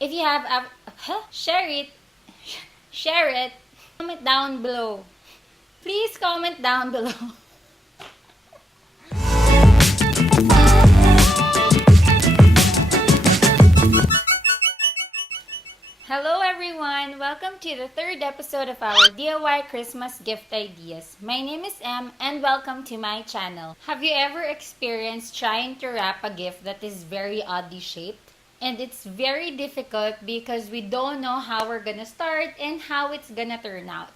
If you have share it. Share it. Comment down below. Please comment down below. Hello everyone! Welcome to the third episode of our DIY Christmas gift ideas. My name is Em and welcome to my channel. Have you ever experienced trying to wrap a gift that is very oddly shaped? And it's very difficult because we don't know how we're gonna start and how it's gonna turn out.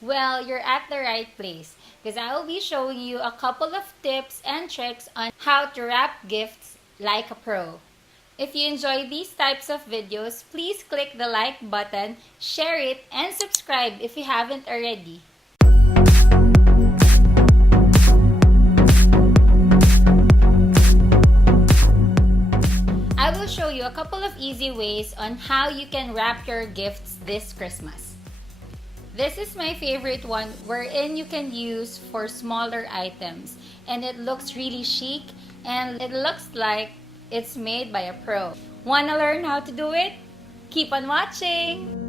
Well, you're at the right place because I will be showing you a couple of tips and tricks on how to wrap gifts like a pro. If you enjoy these types of videos, please click the like button, share it, and subscribe if you haven't already. I will show you a couple of easy ways on how you can wrap your gifts this Christmas. This is my favorite one wherein you can use for smaller items and it looks really chic and it looks like it's made by a pro. Wanna learn how to do it? Keep on watching!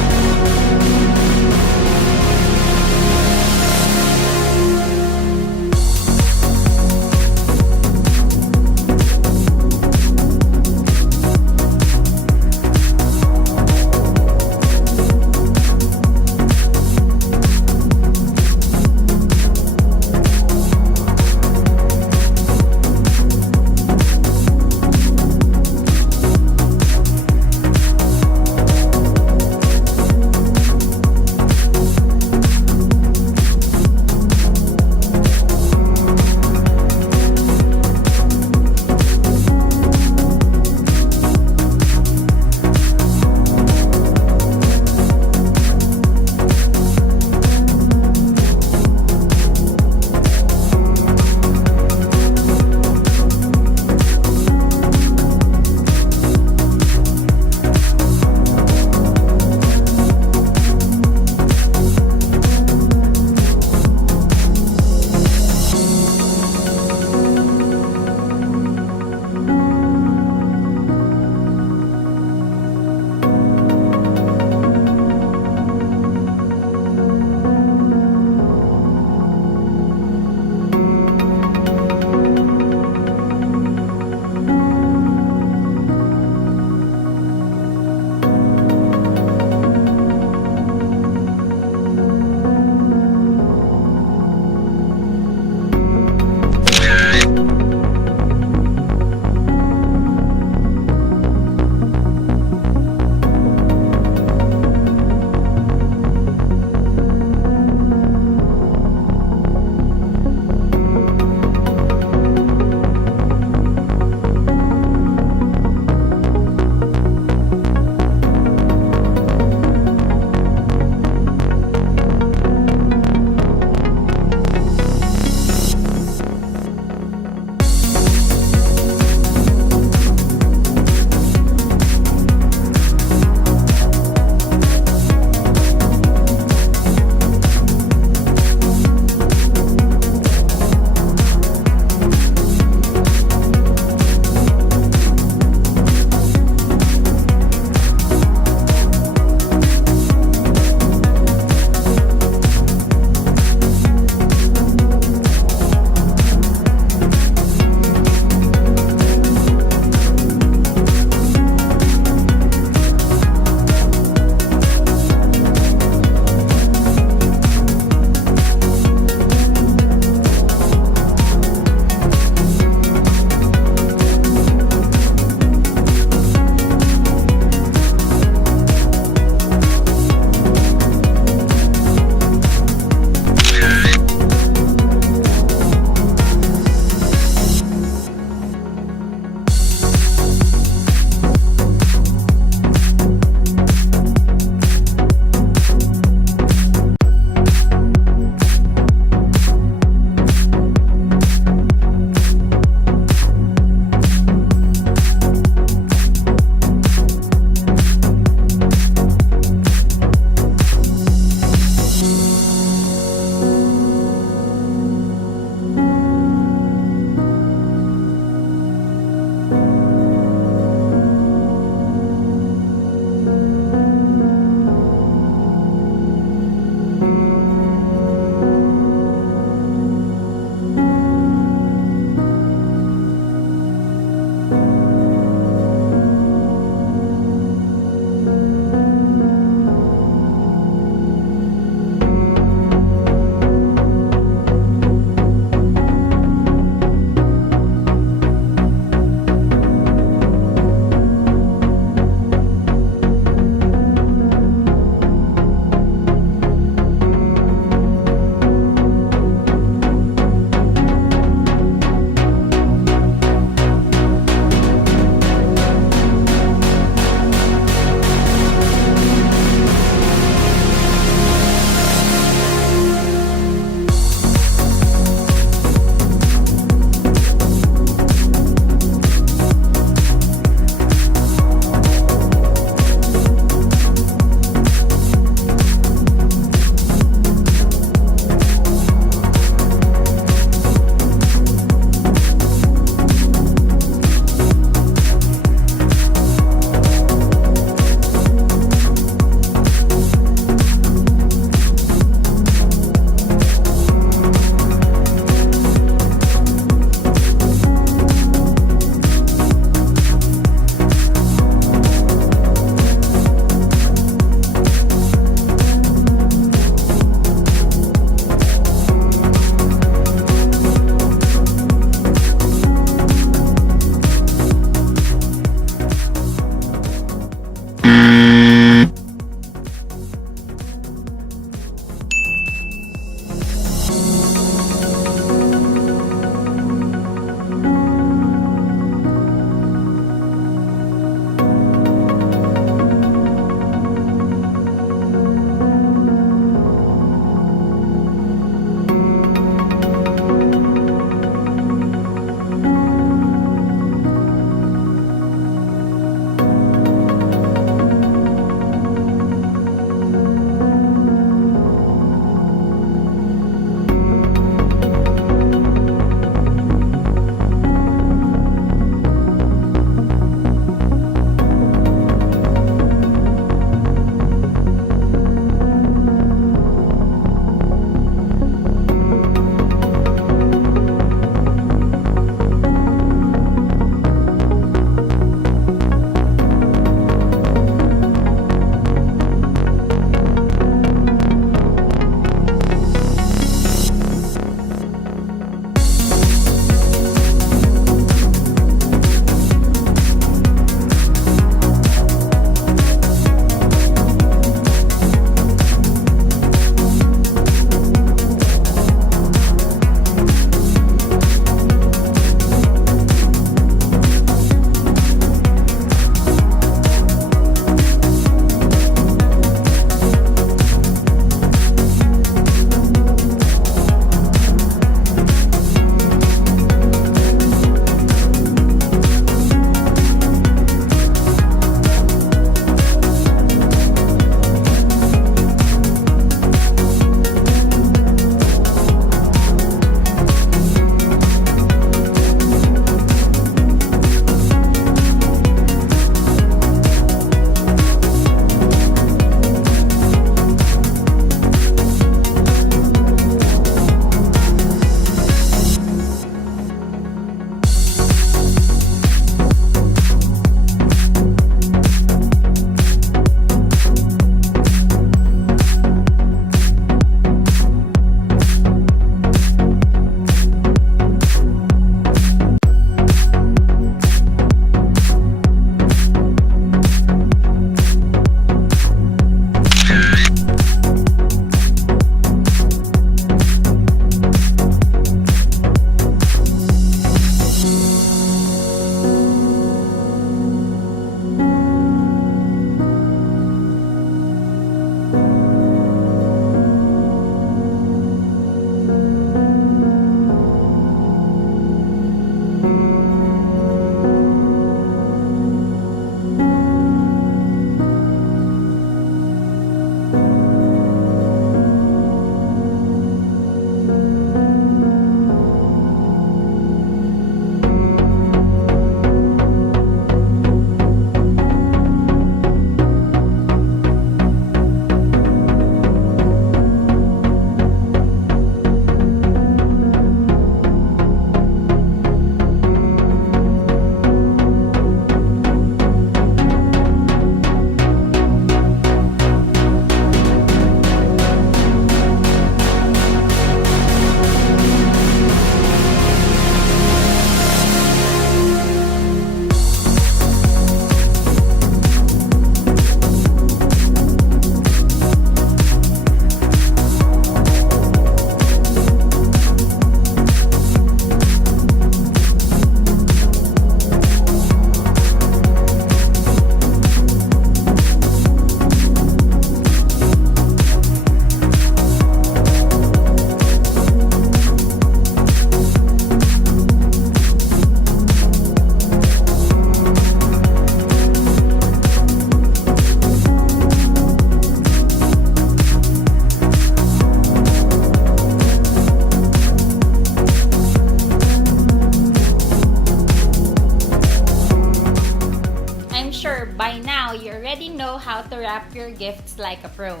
how to wrap your gifts like a pro.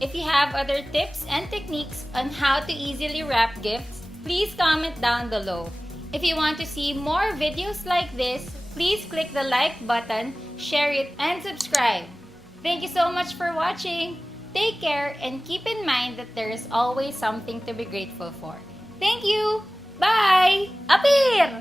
If you have other tips and techniques on how to easily wrap gifts, please comment down below. If you want to see more videos like this, please click the like button, share it, and subscribe. Thank you so much for watching. Take care and keep in mind that there is always something to be grateful for. Thank you! Bye! Apir!